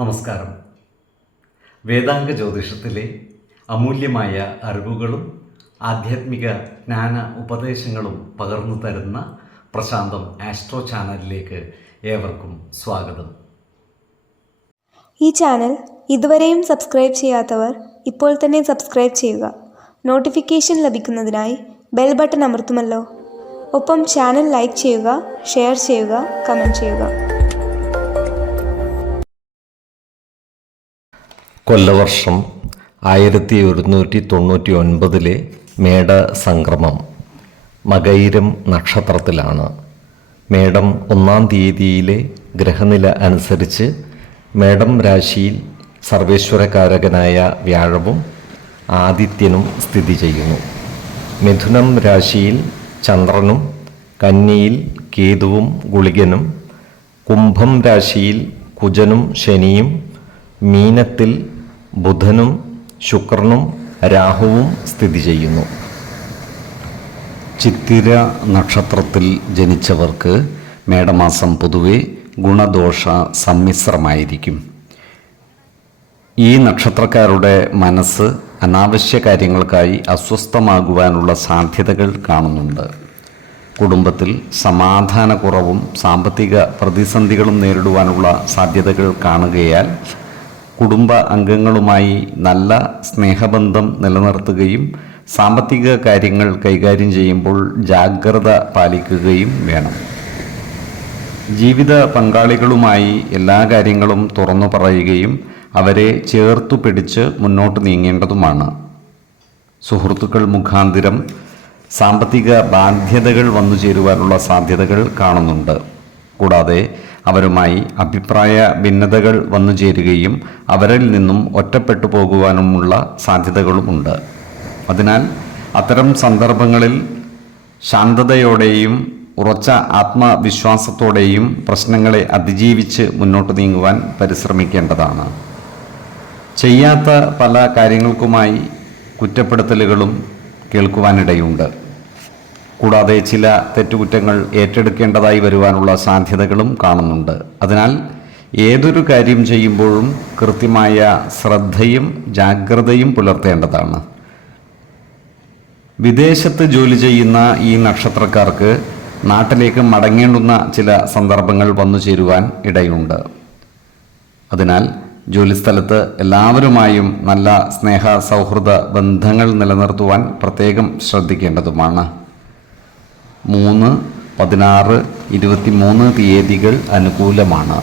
നമസ്കാരം. വേദാംഗ ജ്യോതിഷത്തിലെ അമൂല്യമായ അറിവുകളും ആധ്യാത്മിക ജ്ഞാന ഉപദേശങ്ങളും പകർന്നു തരുന്ന പ്രശാന്തം ആസ്ട്രോ ചാനലിലേക്ക് ഏവർക്കും സ്വാഗതം. ഈ ചാനൽ ഇതുവരെയും സബ്സ്ക്രൈബ് ചെയ്യാത്തവർ ഇപ്പോൾ തന്നെ സബ്സ്ക്രൈബ് ചെയ്യുക. നോട്ടിഫിക്കേഷൻ ലഭിക്കുന്നതിനായി ബെൽ ബട്ടൺ അമർത്തുമല്ലോ. ഒപ്പം ചാനൽ ലൈക്ക് ചെയ്യുക, ഷെയർ ചെയ്യുക, കമൻറ്റ് ചെയ്യുക. കൊല്ലവർഷം 1199 മേട സംക്രമം മകയിരം നക്ഷത്രത്തിലാണ്. മേടം 1-ാം തീയതിയിലെ ഗ്രഹനില അനുസരിച്ച് മേടം രാശിയിൽ സർവേശ്വരകാരകനായ വ്യാഴവും ആദിത്യനും സ്ഥിതി ചെയ്യുന്നു. മിഥുനം രാശിയിൽ ചന്ദ്രനും, കന്നിയിൽ കേതുവും ഗുളികനും, കുംഭം രാശിയിൽ കുജനും ശനിയും, മീനത്തിൽ ബുധനും ശുക്രനും രാഹുവും സ്ഥിതി ചെയ്യുന്നു. ചിത്തിര നക്ഷത്രത്തിൽ ജനിച്ചവർക്ക് മേടമാസം പൊതുവെ ഗുണദോഷ സമ്മിശ്രമായിരിക്കും. ഈ നക്ഷത്രക്കാരുടെ മനസ്സ് അനാവശ്യ കാര്യങ്ങൾക്കായി അസ്വസ്ഥമാകുവാനുള്ള സാധ്യതകൾ കാണുന്നുണ്ട്. കുടുംബത്തിൽ സമാധാനക്കുറവും സാമ്പത്തിക പ്രതിസന്ധികളും നേരിടുവാനുള്ള സാധ്യതകൾ കാണുകയാൽ കുടുംബ അംഗങ്ങളുമായി നല്ല സ്നേഹബന്ധം നിലനിർത്തുകയും സാമ്പത്തിക കാര്യങ്ങൾ കൈകാര്യം ചെയ്യുമ്പോൾ ജാഗ്രത പാലിക്കുകയും വേണം. ജീവിത പങ്കാളികളുമായി എല്ലാ കാര്യങ്ങളും തുറന്നു പറയുകയും അവരെ ചേർത്തു പിടിച്ച് മുന്നോട്ട് നീങ്ങേണ്ടതുമാണ്. സുഹൃത്തുക്കൾ മുഖാന്തിരം സാമ്പത്തിക ബാധ്യതകൾ വന്നു ചേരുവാനുള്ള സാധ്യതകൾ കാണുന്നുണ്ട്. കൂടാതെ അവരുമായി അഭിപ്രായ ഭിന്നതകൾ വന്നു ചേരുകയും അവരിൽ നിന്നും ഒറ്റപ്പെട്ടു പോകുവാനുമുള്ള സാധ്യതകളുമുണ്ട്. അതിനാൽ അത്തരം സന്ദർഭങ്ങളിൽ ശാന്തതയോടെയും ഉറച്ച ആത്മവിശ്വാസത്തോടെയും പ്രശ്നങ്ങളെ അതിജീവിച്ച് മുന്നോട്ട് നീങ്ങുവാൻ പരിശ്രമിക്കേണ്ടതാണ്. ചെയ്യാത്ത പല കാര്യങ്ങൾക്കുമായി കുറ്റപ്പെടുത്തലുകളും കേൾക്കുവാനിടയുണ്ട്. കൂടാതെ ചില തെറ്റുകുറ്റങ്ങൾ ഏറ്റെടുക്കേണ്ടതായി വരുവാനുള്ള സാധ്യതകളും കാണുന്നുണ്ട്. അതിനാൽ ഏതൊരു കാര്യം ചെയ്യുമ്പോഴും കൃത്യമായ ശ്രദ്ധയും ജാഗ്രതയും പുലർത്തേണ്ടതാണ്. വിദേശത്ത് ജോലി ചെയ്യുന്ന ഈ നക്ഷത്രക്കാർക്ക് നാട്ടിലേക്ക് മടങ്ങേണ്ടുന്ന ചില സന്ദർഭങ്ങൾ വന്നു ചേരുവാൻ ഇടയുണ്ട്. അതിനാൽ ജോലിസ്ഥലത്ത് എല്ലാവരുമായും നല്ല സ്നേഹ സൗഹൃദ ബന്ധങ്ങൾ നിലനിർത്തുവാൻ പ്രത്യേകം ശ്രദ്ധിക്കേണ്ടതുമാണ്. 3, 16, 23 തീയതികൾ അനുകൂലമാണ്.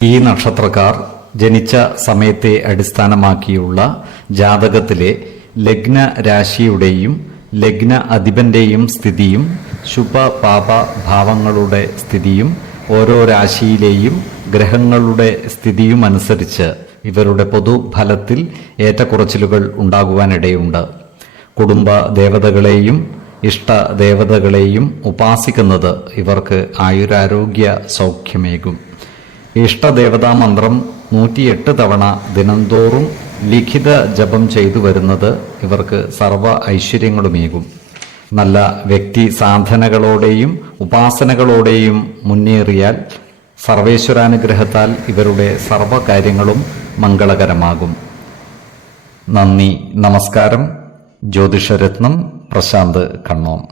ഈ നക്ഷത്രക്കാർ ജനിച്ച സമയത്തെ അടിസ്ഥാനമാക്കിയുള്ള ജാതകത്തിലെ ലഗ്ന രാശിയുടെയും ലഗ്ന അധിപന്റെയും സ്ഥിതിയും ശുഭ പാപ ഭാവങ്ങളുടെ സ്ഥിതിയും ഓരോ രാശിയിലെയും ഗ്രഹങ്ങളുടെ സ്ഥിതിയും അനുസരിച്ച് ഇവരുടെ പൊതുഫലത്തിൽ ഏറ്റക്കുറച്ചിലുകൾ ഉണ്ടാകുവാനിടയുണ്ട്. കുടുംബ ദേവതകളെയും ഇഷ്ടദേവതകളെയും ഉപാസിക്കുന്നത് ഇവർക്ക് ആയുരാരോഗ്യ സൗഖ്യമേകും. ഇഷ്ടദേവതാ മന്ത്രം 108 തവണ ദിനംതോറും ലിഖിത ജപം ചെയ്തു വരുന്നത് ഇവർക്ക് സർവ ഐശ്വര്യങ്ങളുമേകും. നല്ല വ്യക്തി സാധനകളോടെയും ഉപാസനകളോടെയും മുന്നേറിയാൽ സർവേശ്വരാനുഗ്രഹത്താൽ ഇവരുടെ സർവകാര്യങ്ങളും മംഗളകരമാകും. നന്ദി, നമസ്കാരം. ജ്യോതിഷരത്നം പ്രശാന്ത് കണ്ണോം.